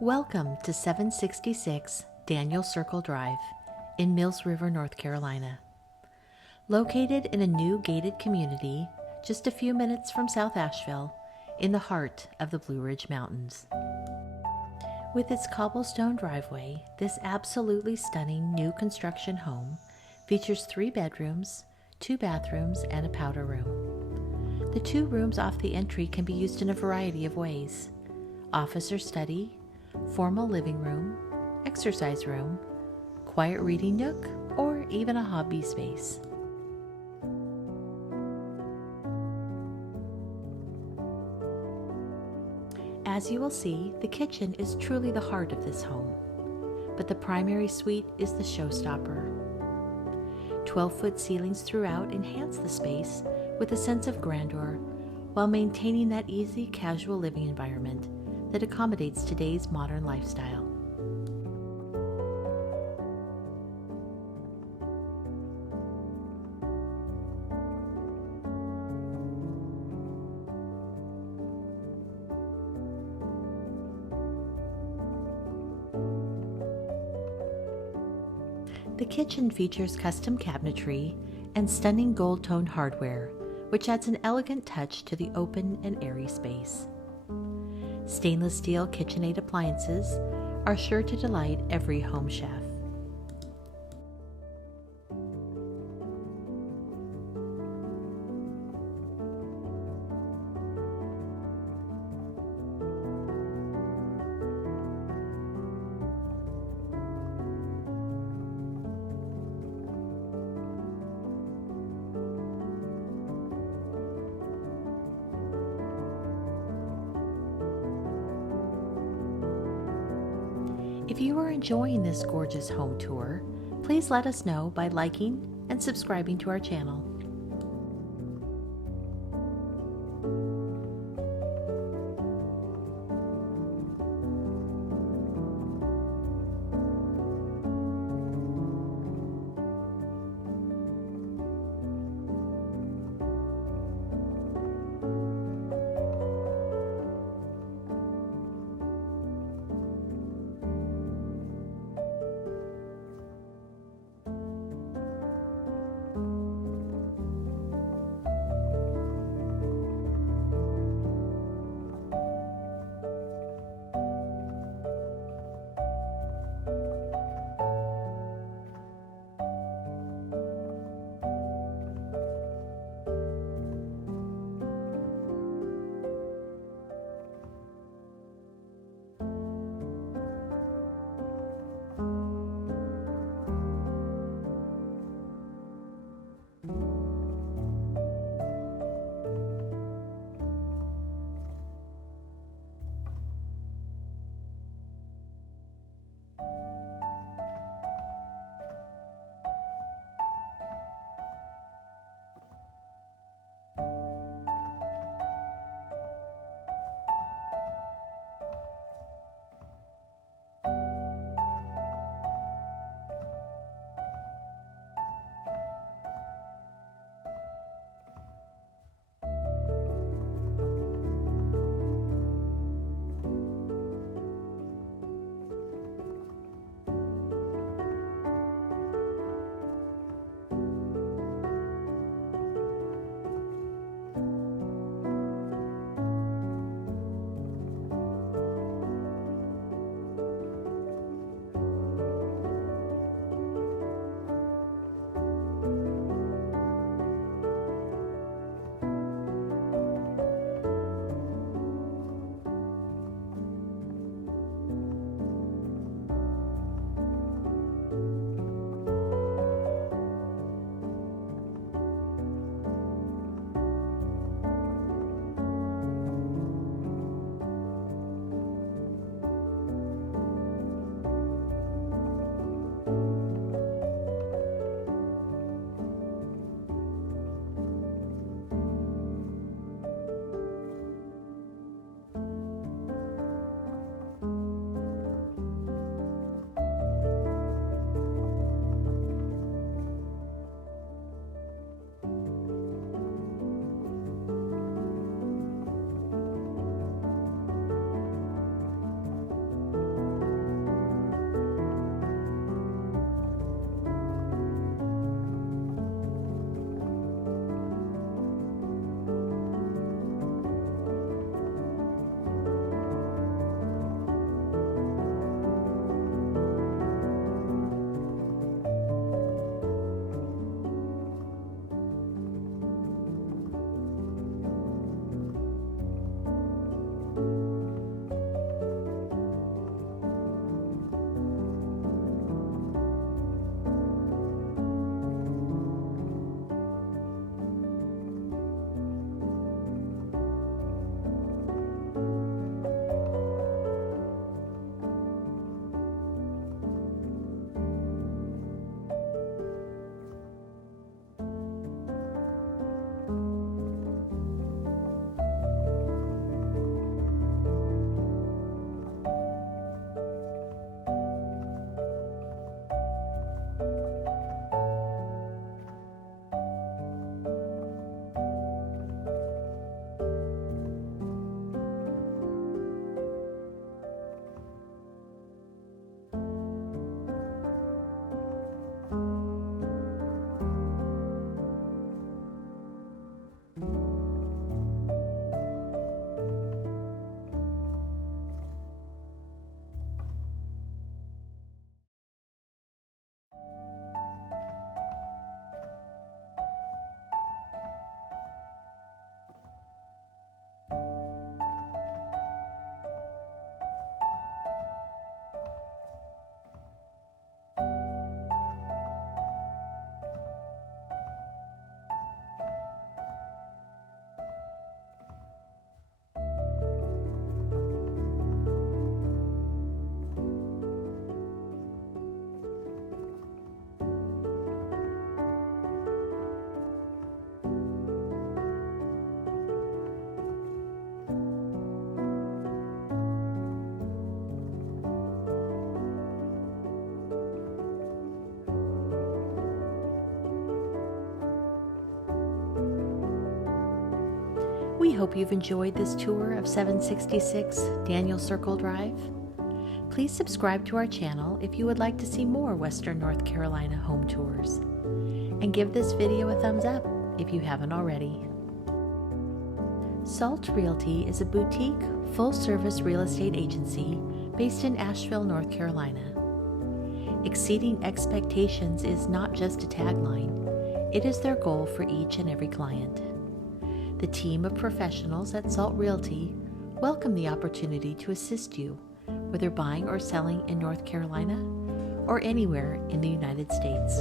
Welcome to 766 Daniel Circle Drive in Mills River, North Carolina. Located in a new gated community just a few minutes from South Asheville, in the heart of the Blue Ridge Mountains. With its cobblestone driveway, this absolutely stunning new construction home features 3 bedrooms, 2 bathrooms, and a powder room. The 2 rooms off the entry can be used in a variety of ways: office or study, formal living room, exercise room, quiet reading nook, or even a hobby space. As you will see, the kitchen is truly the heart of this home, but the primary suite is the showstopper. 12-foot ceilings throughout enhance the space with a sense of grandeur while maintaining that easy, casual living environment that accommodates today's modern lifestyle. The kitchen features custom cabinetry and stunning gold-toned hardware, which adds an elegant touch to the open and airy space. Stainless steel KitchenAid appliances are sure to delight every home chef. If you are enjoying this gorgeous home tour, please let us know by liking and subscribing to our channel. We hope you've enjoyed this tour of 766 Daniel Circle Drive. Please subscribe to our channel if you would like to see more Western North Carolina home tours. And give this video a thumbs up if you haven't already. Salt Realty is a boutique, full-service real estate agency based in Asheville, North Carolina. Exceeding expectations is not just a tagline, it is their goal for each and every client. The team of professionals at Salt Realty welcome the opportunity to assist you, whether buying or selling in North Carolina or anywhere in the United States.